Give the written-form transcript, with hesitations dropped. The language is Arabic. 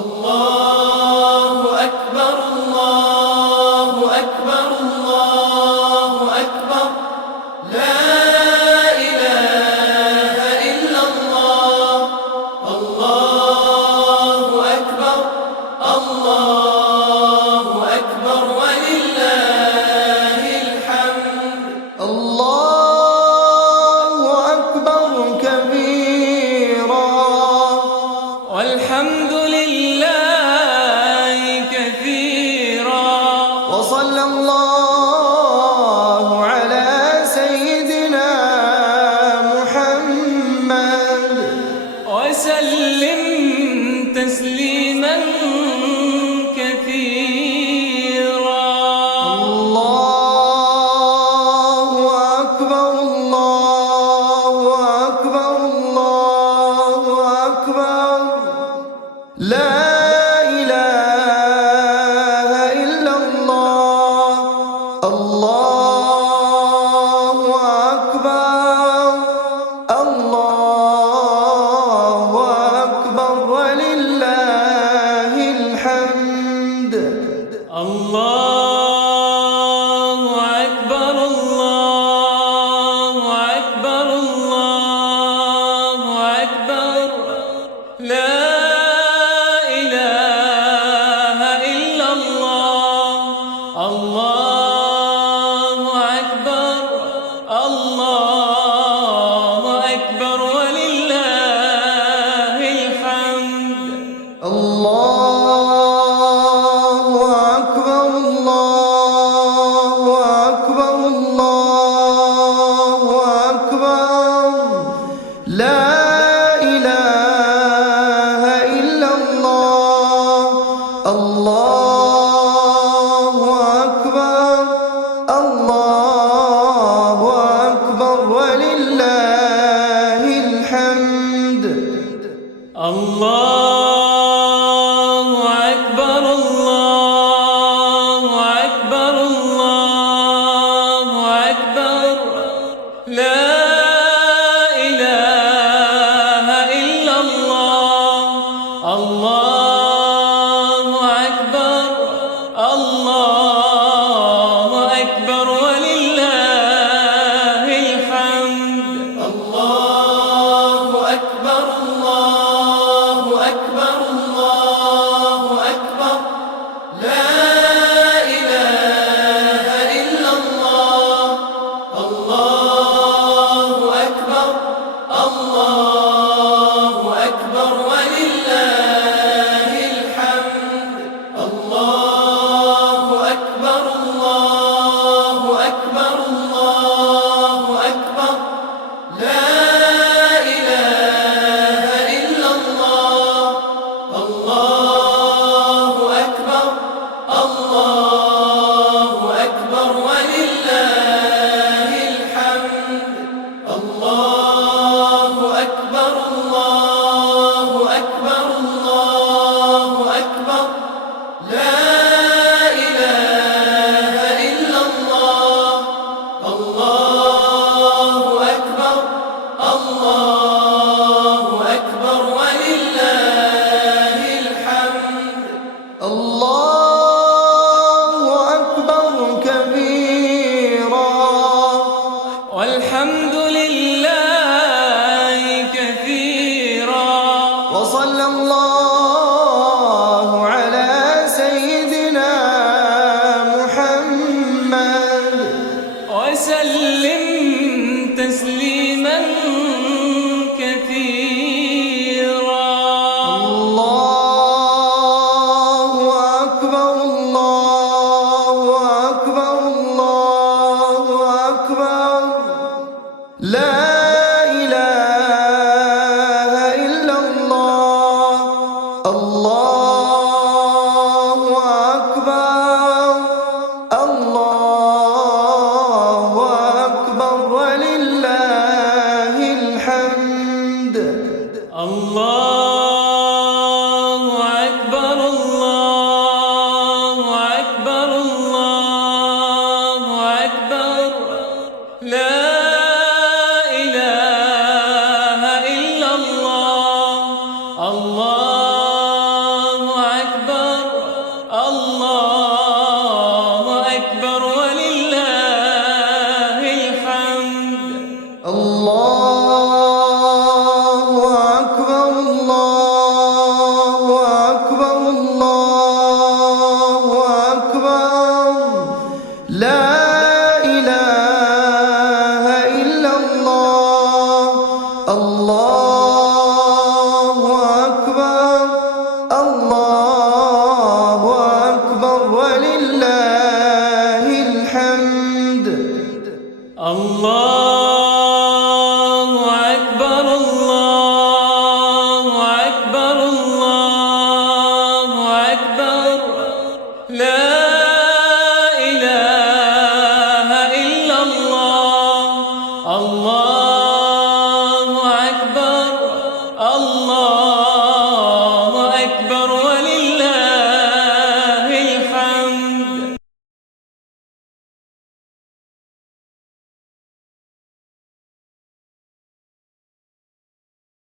الله أكبر الله أكبر الله أكبر لا إله إلا الله الله أكبر الله أكبر ولله الحمد الله أكبر كبيرا والحمد لله كثيرا وصلى الله على سيدنا محمد وسلم تسليما كثيرا الله أكبر الله أكبر الله أكبر لا إله إلا الله الله أكبر الله أكبر ولله الحمد الله أكبر الله أكبر الله أكبر لا إله إلا الله الله أكبر الله أكبر ولله الحمد الله أكبر الله أكبر الله أكبر لا إله إلا الله الله أكبر الله أكبر ولله الحمد الله أكبر الله أكبر الله أكبر لا إله إلا الله الله